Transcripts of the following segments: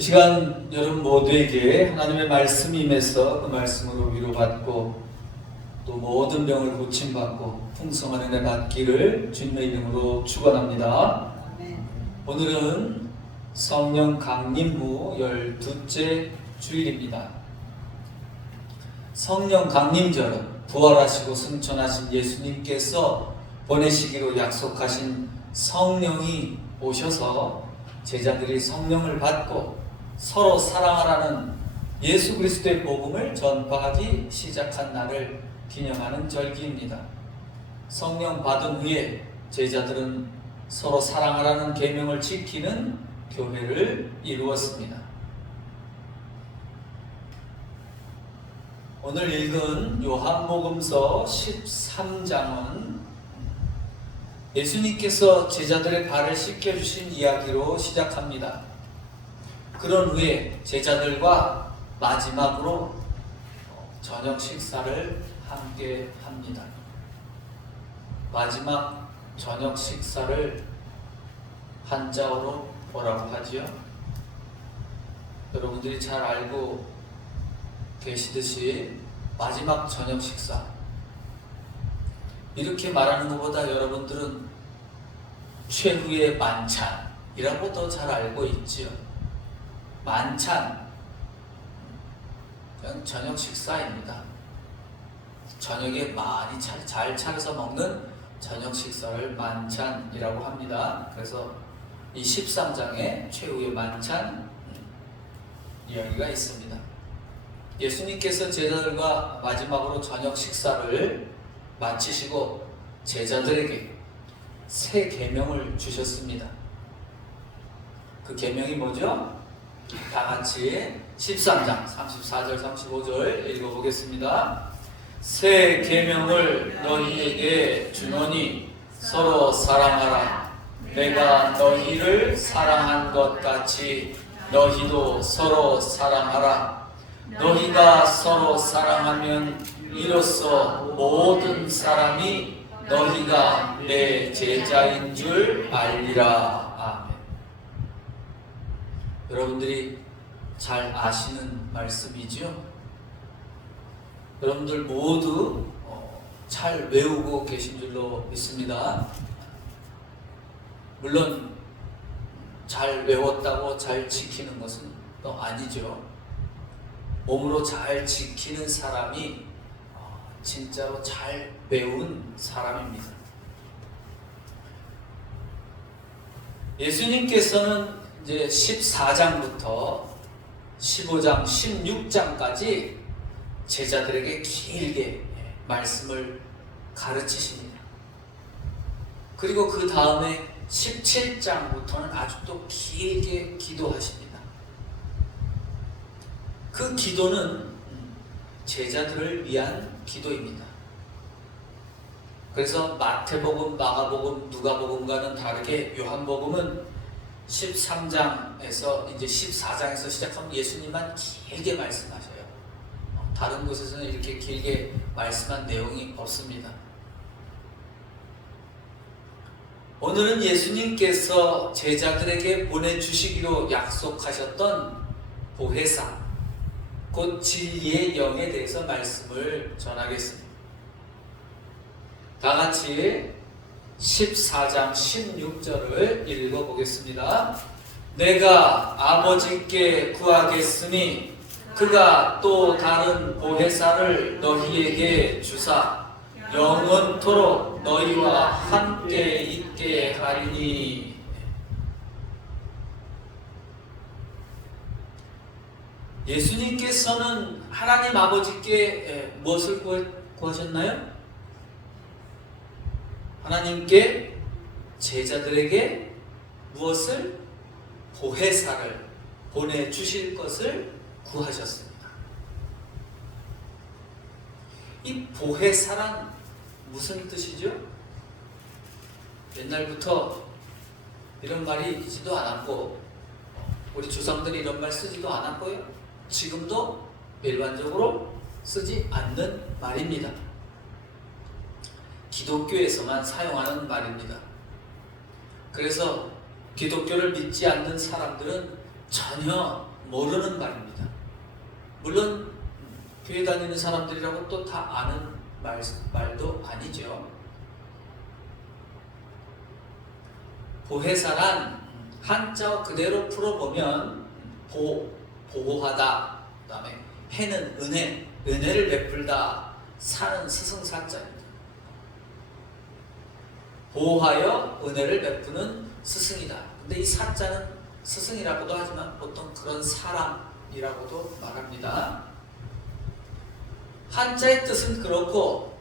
이 시간 여러분 모두에게 하나님의 말씀이 임해서 그 말씀으로 위로받고 또 모든 병을 고침받고 풍성한 은혜 받기를 주님의 이름으로 축원합니다. 오늘은 성령 강림 후 12째 주일입니다. 성령 강림절은 부활하시고 승천하신 예수님께서 보내시기로 약속하신 성령이 오셔서 제자들이 성령을 받고 서로 사랑하라는 예수 그리스도의 복음을 전파하기 시작한 날을 기념하는 절기입니다. 성령 받은 후에 제자들은 서로 사랑하라는 계명을 지키는 교회를 이루었습니다. 오늘 읽은 요한복음서 13장은 예수님께서 제자들의 발을 씻겨주신 이야기로 시작합니다. 그런 후에 제자들과 마지막으로 저녁 식사를 함께 합니다. 마지막 저녁 식사를 한자어로 뭐라고 하지요? 여러분들이 잘 알고 계시듯이 마지막 저녁 식사, 이렇게 말하는 것보다 여러분들은 최후의 만찬이라고 더 잘 알고 있지요. 만찬, 그냥 저녁 식사입니다. 저녁에 많이 잘 차려서 먹는 저녁 식사를 만찬이라고 합니다. 그래서 이 13장에 최후의 만찬 이야기가 있습니다. 예수님께서 제자들과 마지막으로 저녁 식사를 마치시고 제자들에게 새 계명을 주셨습니다. 그 계명이 뭐죠? 다 같이 13장 34절 35절 읽어보겠습니다. 새 계명을 너희에게 주노니 서로 사랑하라. 내가 너희를 사랑한 것 같이 너희도 서로 사랑하라. 너희가 서로 사랑하면 이로써 모든 사람이 너희가 내 제자인 줄 알리라. 아멘. 여러분들이 잘 아시는 말씀이죠? 여러분들 모두 잘 외우고 계신 줄로 믿습니다. 물론 잘 외웠다고 잘 지키는 것은 또 아니죠. 몸으로 잘 지키는 사람이 진짜로 잘 배운 사람입니다. 예수님께서는 이제 14장부터 15장, 16장까지 제자들에게 길게 말씀을 가르치십니다. 그리고 그 다음에 17장부터는 아주 또 길게 기도하십니다. 그 기도는 제자들을 위한 기도입니다. 그래서 마태복음, 마가복음, 누가복음과는 다르게 요한복음은 13장에서 이제 14장에서 시작하면 예수님만 길게 말씀하셔요. 다른 곳에서는 이렇게 길게 말씀한 내용이 없습니다. 오늘은 예수님께서 제자들에게 보내주시기로 약속하셨던 보혜사, 곧 진리의 영에 대해서 말씀을 전하겠습니다. 다 같이 14장 16절을 읽어보겠습니다. 내가 아버지께 구하겠으니 그가 또 다른 보혜사를 너희에게 주사 영원토록 너희와 함께 있게 하리니. 예수님께서는 하나님 아버지께 무엇을 구하셨나요? 하나님께 제자들에게 무엇을? 보혜사를 보내주실 것을 구하셨습니다. 이 보혜사란 무슨 뜻이죠? 옛날부터 이런 말이 있지도 않았고 우리 조상들이 이런 말 쓰지도 않았고요. 지금도 일반적으로 쓰지 않는 말입니다. 기독교에서만 사용하는 말입니다. 그래서 기독교를 믿지 않는 사람들은 전혀 모르는 말입니다. 물론 교회 다니는 사람들이라고 또 다 아는 말도 아니죠. 보혜사란 한자 그대로 풀어보면 보호하다, 그 다음에 해는 은혜를 베풀다, 사는 스승사자입니다. 보호하여 은혜를 베푸는 스승이다. 근데 이 사자는 스승이라고도 하지만 보통 그런 사람이라고도 말합니다. 한자의 뜻은 그렇고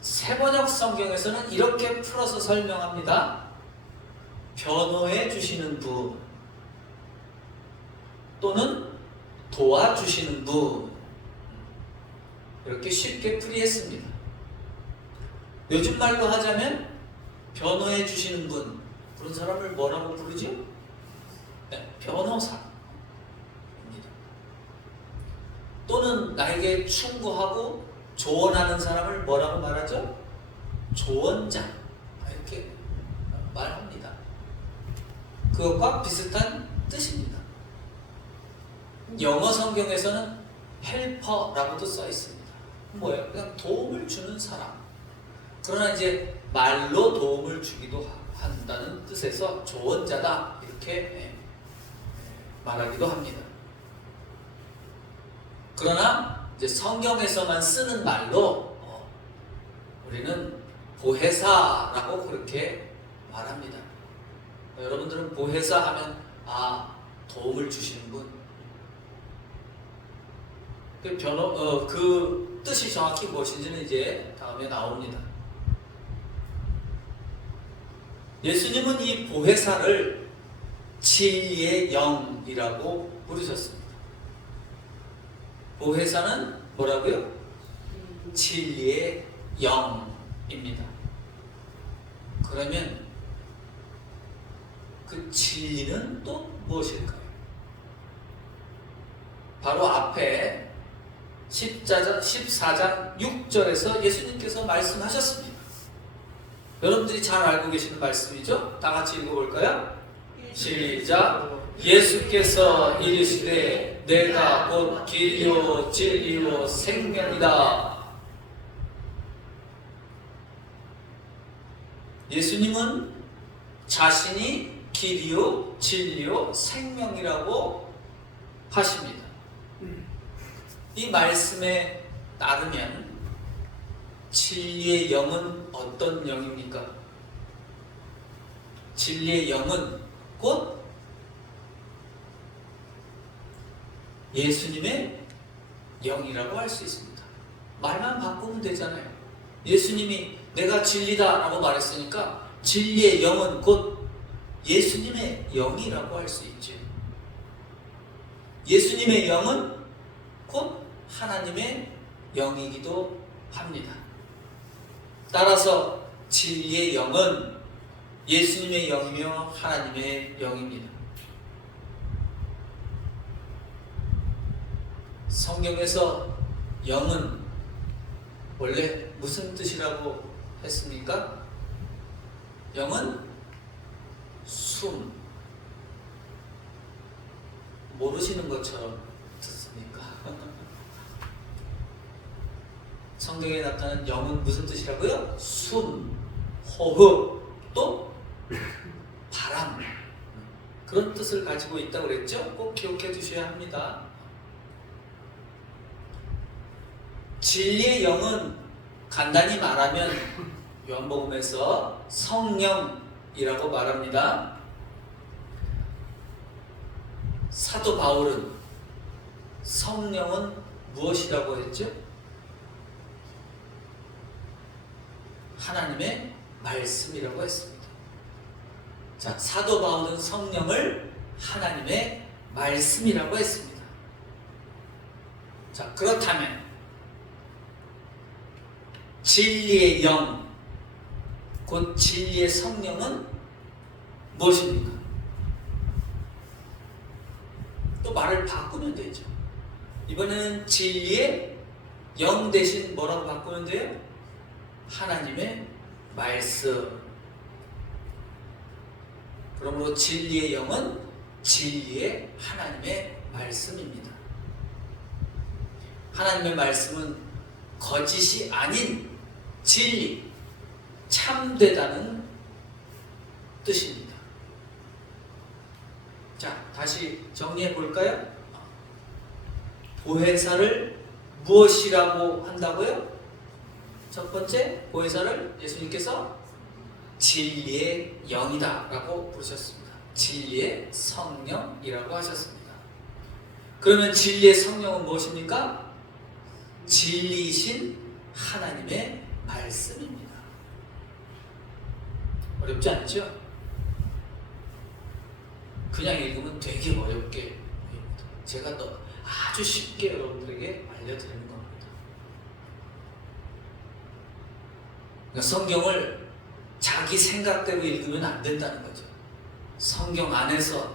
세번역 성경에서는 이렇게 풀어서 설명합니다. 변호해 주시는 분 또는 도와주시는 분, 이렇게 쉽게 풀이했습니다. 요즘 말로 하자면 변호해 주시는 분, 그런 사람을 뭐라고 부르죠? 네, 변호사입니다. 또는 나에게 충고하고 조언하는 사람을 뭐라고 말하죠? 조언자, 이렇게 말합니다. 그것과 비슷한 뜻입니다. 영어 성경에서는 헬퍼라고도 써 있습니다. 뭐예요? 그냥 도움을 주는 사람. 그러나 이제 말로 도움을 주기도 한다는 뜻에서 조언자다, 이렇게 말하기도 합니다. 그러나 이제 성경에서만 쓰는 말로 우리는 보혜사라고 그렇게 말합니다. 여러분들은 보혜사 하면 도움을 주시는 분. 그 뜻이 정확히 무엇인지는 이제 다음에 나옵니다. 예수님은 이 보혜사를 진리의 영이라고 부르셨습니다. 보혜사는 뭐라고요? 진리의 영입니다. 그러면 그 진리는 또 무엇일까요? 바로 앞에 14장 6절에서 예수님께서 말씀하셨습니다. 여러분들이 잘 알고 계시는 말씀이죠? 다 같이 읽어볼까요? 시작! 예수께서 이르시되 내가 곧 길이요 진리요 생명이다. 예수님은 자신이 길이요 진리요 생명이라고 하십니다. 이 말씀에 따르면 진리의 영은 어떤 영입니까? 진리의 영은 곧 예수님의 영이라고 할 수 있습니다. 말만 바꾸면 되잖아요. 예수님이 내가 진리다 라고 말했으니까 진리의 영은 곧 예수님의 영이라고 할 수 있죠. 예수님의 영은 곧 하나님의 영이기도 합니다. 따라서 진리의 영은 예수님의 영이며 하나님의 영입니다. 성경에서 영은 원래 무슨 뜻이라고 했습니까? 영은 숨. 모르시는 것처럼 듣습니까? 성경에 나타난 영은 무슨 뜻이라고요? 숨, 호흡, 또 바람, 그런 뜻을 가지고 있다고 그랬죠? 꼭 기억해 두셔야 합니다. 진리의 영은 간단히 말하면 요한복음에서 성령이라고 말합니다. 사도 바울은 성령은 무엇이라고 했죠? 하나님의 말씀이라고 했습니다. 자, 사도 바울은 성령을 하나님의 말씀이라고 했습니다. 자, 그렇다면 진리의 영, 곧 진리의 성령은 무엇입니까? 또 말을 바꾸면 되죠. 이번에는 진리의 영 대신 뭐라고 바꾸면 돼요? 하나님의 말씀. 그러므로 진리의 영은 진리의 하나님의 말씀입니다. 하나님의 말씀은 거짓이 아닌 진리, 참되다는 뜻입니다. 자, 다시 정리해 볼까요? 보혜사를 무엇이라고 한다고요? 첫 번째, 보혜사를 예수님께서 진리의 영이다 라고 부르셨습니다. 진리의 성령이라고 하셨습니다. 그러면 진리의 성령은 무엇입니까? 진리이신 하나님의 말씀입니다. 어렵지 않죠? 그냥 읽으면 되게 어렵게 보입니다. 제가 아주 쉽게 여러분들에게 알려드리는 겁니다. 그러니까 성경을 자기 생각대로 읽으면 안 된다는 거죠. 성경 안에서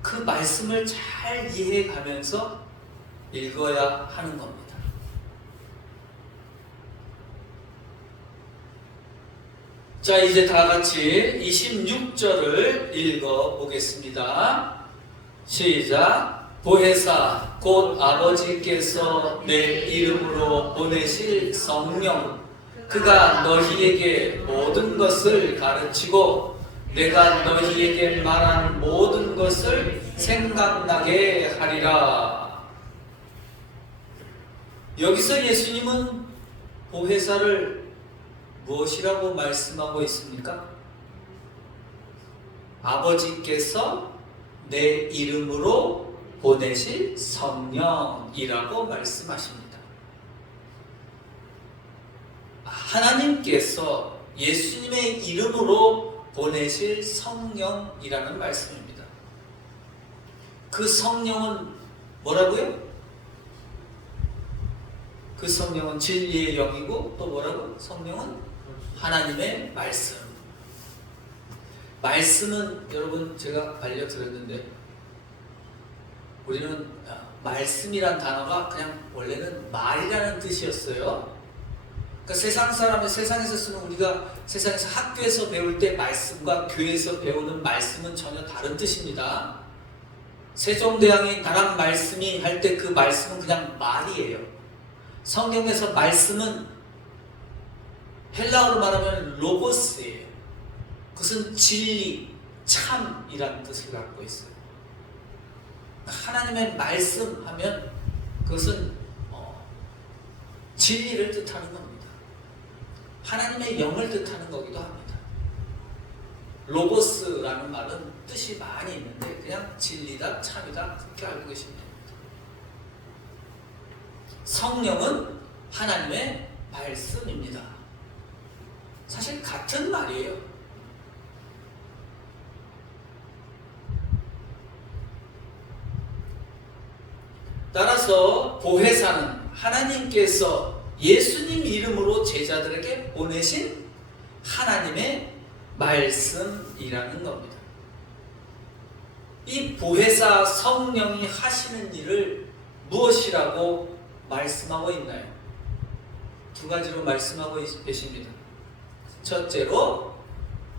그 말씀을 잘 이해해 가면서 읽어야 하는 겁니다. 자, 이제 다 같이 26절을 읽어 보겠습니다. 시작. 보혜사 곧 아버지께서 내 이름으로 보내실 성령, 그가 너희에게 모든 것을 가르치고 내가 너희에게 말한 모든 것을 생각나게 하리라. 여기서 예수님은 보혜사를 무엇이라고 말씀하고 있습니까? 아버지께서 내 이름으로 보내실 성령이라고 말씀하십니다. 하나님께서 예수님의 이름으로 보내실 성령이라는 말씀입니다. 그 성령은 뭐라고요? 그 성령은 진리의 영이고 또 뭐라고? 성령은 하나님의 말씀. 말씀은 여러분 제가 알려드렸는데 우리는 말씀이란 단어가 그냥 원래는 말이라는 뜻이었어요. 그러니까 세상에서 쓰는 우리가 세상에서 학교에서 배울 때 말씀과 교회에서 배우는 말씀은 전혀 다른 뜻입니다. 세종대왕이 나랑 말씀이 할 때 그 말씀은 그냥 말이에요. 성경에서 말씀은 헬라어로 말하면 로고스예요. 그것은 진리, 참이라는 뜻을 갖고 있어요. 하나님의 말씀하면 그것은 진리를 뜻하는 겁니다. 하나님의 영을 뜻하는 거기도 합니다. 로고스라는 말은 뜻이 많이 있는데 그냥 진리다, 참이다 그렇게 알고 계시면 됩니다. 성령은 하나님의 말씀입니다. 사실 같은 말이에요. 따라서 보혜사는 하나님께서 예수님 이름으로 제자들에게 보내신 하나님의 말씀이라는 겁니다. 이 보혜사 성령이 하시는 일을 무엇이라고 말씀하고 있나요? 두 가지로 말씀하고 계십니다. 첫째로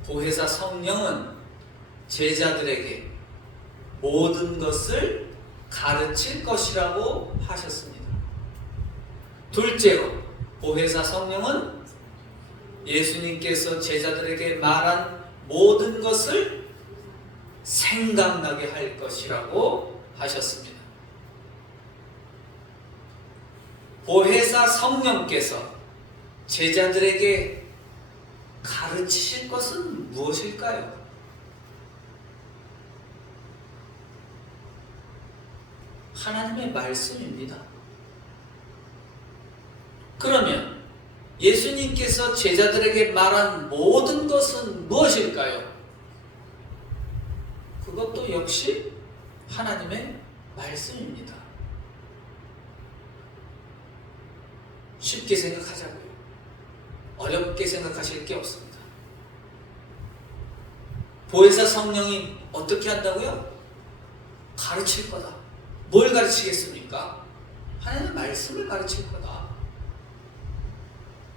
보혜사 성령은 제자들에게 모든 것을 가르칠 것이라고 하셨습니다. 둘째로 보혜사 성령은 예수님께서 제자들에게 말한 모든 것을 생각나게 할 것이라고 하셨습니다. 보혜사 성령께서 제자들에게 가르치실 것은 무엇일까요? 하나님의 말씀입니다. 그러면 예수님께서 제자들에게 말한 모든 것은 무엇일까요? 그것도 역시 하나님의 말씀입니다. 쉽게 생각하자고요. 어렵게 생각하실 게 없습니다. 보혜사 성령이 어떻게 한다고요? 가르칠 거다. 뭘 가르치겠습니까? 하나님의 말씀을 가르칠 거다.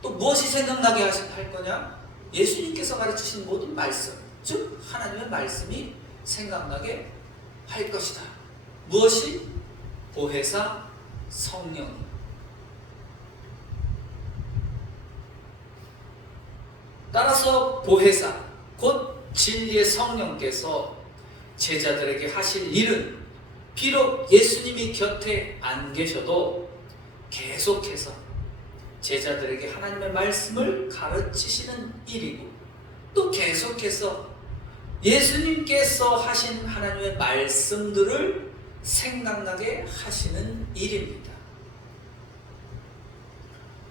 또 무엇이 생각나게 할 거냐? 예수님께서 가르치신 모든 말씀, 즉 하나님의 말씀이 생각나게 할 것이다. 무엇이? 보혜사 성령. 따라서 보혜사 곧 진리의 성령께서 제자들에게 하실 일은 비록 예수님이 곁에 안 계셔도 계속해서 제자들에게 하나님의 말씀을 가르치시는 일이고, 또 계속해서 예수님께서 하신 하나님의 말씀들을 생각나게 하시는 일입니다.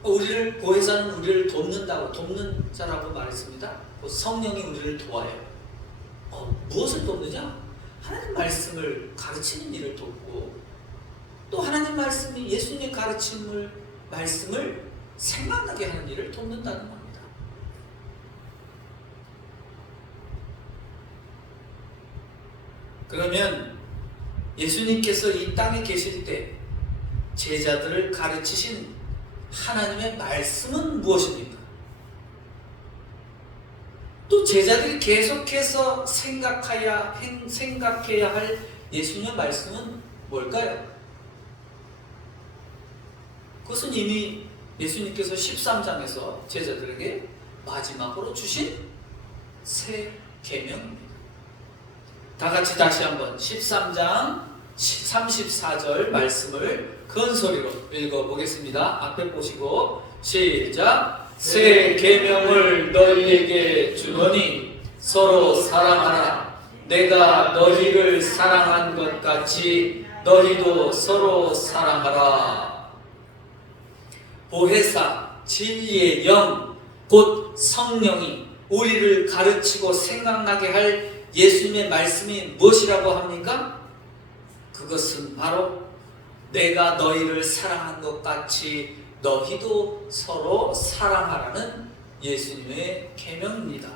우리를, 보혜사는 우리를 돕는 자라고 말했습니다. 성령이 우리를 도와요. 무엇을 돕느냐? 하나님 말씀을 가르치는 일을 돕고, 또 하나님 말씀이 예수님의 말씀을 생각나게 하는 일을 돕는다는 겁니다. 그러면 예수님께서 이 땅에 계실 때 제자들을 가르치신 하나님의 말씀은 무엇입니까? 또 제자들이 계속해서 생각해야 할 예수님의 말씀은 뭘까요? 그것은 이미 예수님께서 13장에서 제자들에게 마지막으로 주신 새 계명입니다. 다 같이 다시 한번 13장 34절 말씀을 큰 소리로 읽어보겠습니다. 앞에 보시고 시작. 새 계명을 너희에게 주노니 서로 사랑하라. 내가 너희를 사랑한 것 같이 너희도 서로 사랑하라. 보혜사 진리의 영 곧 성령이 우리를 가르치고 생각나게 할 예수님의 말씀이 무엇이라고 합니까? 그것은 바로 내가 너희를 사랑한 것 같이 너희도 서로 사랑하라는 예수님의 계명입니다.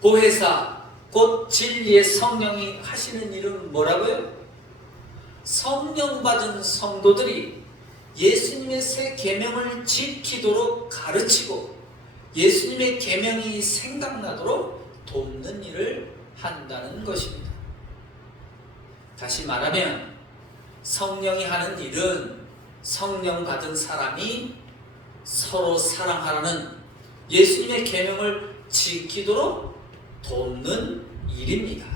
보혜사 곧 진리의 성령이 하시는 일은 뭐라고요? 성령 받은 성도들이 예수님의 새 계명을 지키도록 가르치고 예수님의 계명이 생각나도록 돕는 일을 한다는 것입니다. 다시 말하면 성령이 하는 일은 성령 받은 사람이 서로 사랑하라는 예수님의 계명을 지키도록 돕는 일입니다.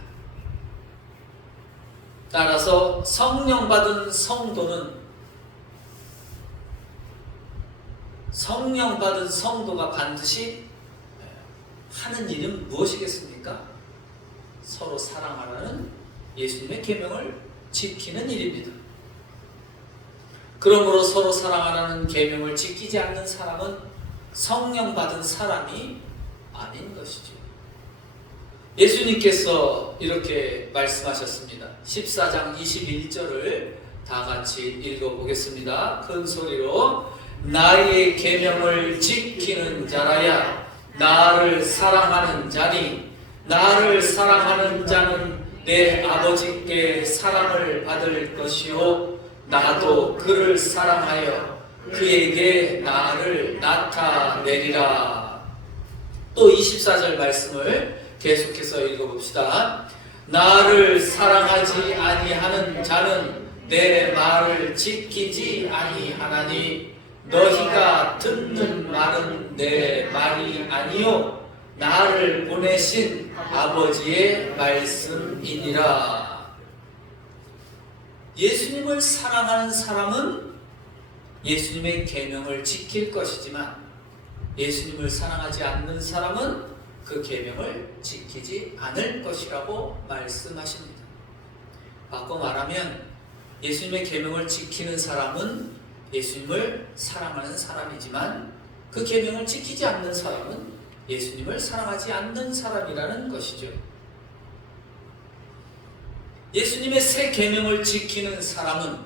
따라서 성령 받은 성도가 반드시 하는 일은 무엇이겠습니까? 서로 사랑하라는 예수님의 계명을 지키는 일입니다. 그러므로 서로 사랑하라는 계명을 지키지 않는 사람은 성령 받은 사람이 아닌 것이죠. 예수님께서 이렇게 말씀하셨습니다. 14장 21절을 다 같이 읽어보겠습니다. 큰 소리로 나의 계명을 지키는 자라야 나를 사랑하는 자니 나를 사랑하는 자는 내 아버지께 사랑을 받을 것이요 나도 그를 사랑하여 그에게 나를 나타내리라. 또 24절 말씀을 계속해서 읽어봅시다. 나를 사랑하지 아니하는 자는 내 말을 지키지 아니하나니 너희가 듣는 말은 내 말이 아니요 나를 보내신 아버지의 말씀이니라. 예수님을 사랑하는 사람은 예수님의 계명을 지킬 것이지만 예수님을 사랑하지 않는 사람은 그 계명을 지키지 않을 것이라고 말씀하십니다. 바꿔 말하면 예수님의 계명을 지키는 사람은 예수님을 사랑하는 사람이지만 그 계명을 지키지 않는 사람은 예수님을 사랑하지 않는 사람이라는 것이죠. 예수님의 새 계명을 지키는 사람은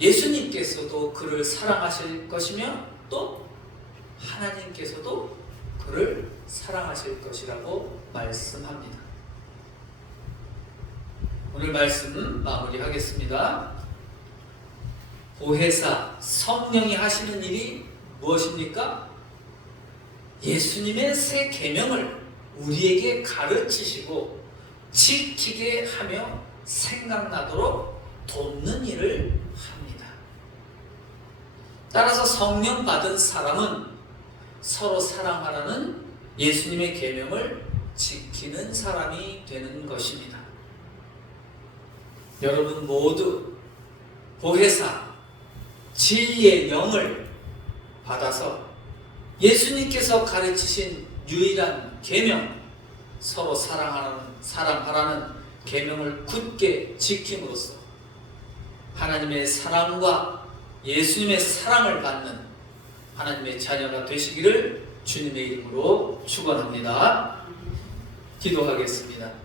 예수님께서도 그를 사랑하실 것이며 또 하나님께서도 그를 사랑하실 것이라고 말씀합니다. 오늘 말씀 마무리하겠습니다. 보혜사 성령이 하시는 일이 무엇입니까? 예수님의 새 계명을 우리에게 가르치시고 지키게 하며 생각나도록 돕는 일을 합니다. 따라서 성령 받은 사람은 서로 사랑하라는 예수님의 계명을 지키는 사람이 되는 것입니다. 여러분 모두 보혜사 진리의 영을 받아서 예수님께서 가르치신 유일한 계명, 서로 사랑하라는 계명을 굳게 지킴으로써 하나님의 사랑과 예수님의 사랑을 받는 하나님의 자녀가 되시기를 주님의 이름으로 축원합니다. 기도하겠습니다.